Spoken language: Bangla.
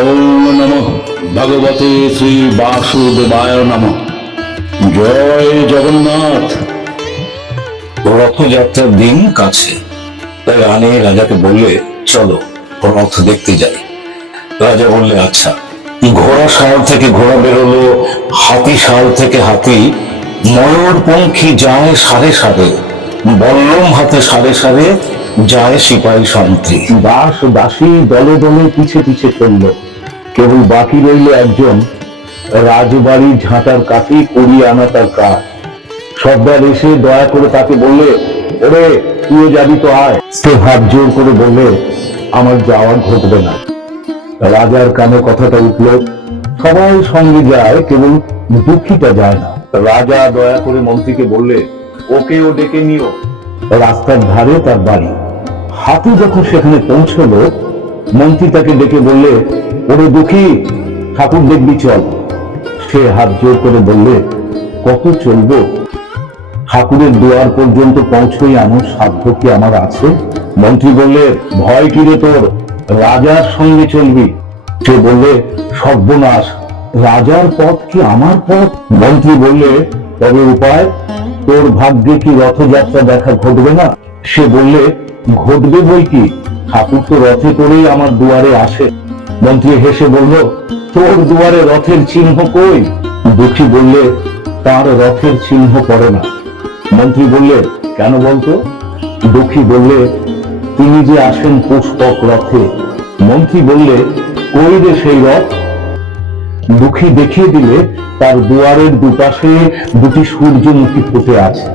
ওম নমঃ ভগবতে শ্রী বাসুদেবায় নমঃ। জয় জগন্নাথ। রথযাত্রার দিন কাছে, তাই রানী রাজাকে বললে, চলো রথ দেখতে যাই। রাজা বললে, আচ্ছা। ঘোড়া শাল থেকে ঘোড়া বেরোলো, হাতি শাল থেকে হাতি, ময়ূরপঙ্খী যায় সারে সারে, বল্লম হাতে সারে সারে যায় সিপাহী শান্তি। দাস দাসী দলে দলে পিছে পিছে চলল। কেবল বাকি রইল একজন, রাজবাড়ির ঝাঁটার কাছে করিয়ে আনা তার কাজ। সর্দার এসে দয়া করে তাকে বললে, ওরে তুই যাবি তো আয়। সে হাত জোর করে বললে, আমার যাওয়া ঘটবে না। রাজার কানে কথাটা উঠল, সবাই সঙ্গে যায়, কেবল দুঃখীটা যায় না। রাজা দয়া করে মন্ত্রীকে বললে, ওকেও ডেকে নিও। রাস্তার ধারে তার বাড়ি। হাতি যখন সেখানে পৌঁছলো, মন্ত্রী তাকে ডেকে বললে, ওরে দুঃখী, ঠাকুর দেখবি চল। সে হাত জোর করে বললে, কত চলবো? ঠাকুরের দুয়ার পর্যন্ত পৌঁছই এমন সাধ্য কি আমার আছে? মন্ত্রী বললে, ভয় কি রে তোর? রাজার সঙ্গে চলবি। সে বললে, সর্বনাশ, রাজার পথ কি আমার পথ? মন্ত্রী বললে, তবে উপায়? তোর ভাগ্যে কি রথযাত্রা দেখা ঘটবে না? সে বললে, ঘটবে বই কি, ঠাকুর তো রথে করেই আমার দুয়ারে আসে। মন্ত্রী হেসে বলল, তোর দুয়ারে রথের চিহ্ন কই? দুঃখী বললে, তার রথের চিহ্ন পড়ে না। মন্ত্রী বললে, কেন বলতো? দুঃখী বললে, তিনি যে আসেন পুষ্পক রথে। মন্ত্রী বললে, কই রে সেই রথ? দুঃখী দেখিয়ে দিলে, তার দুয়ারের দুপাশে দুটি সূর্যমুখী ফুটে আছে।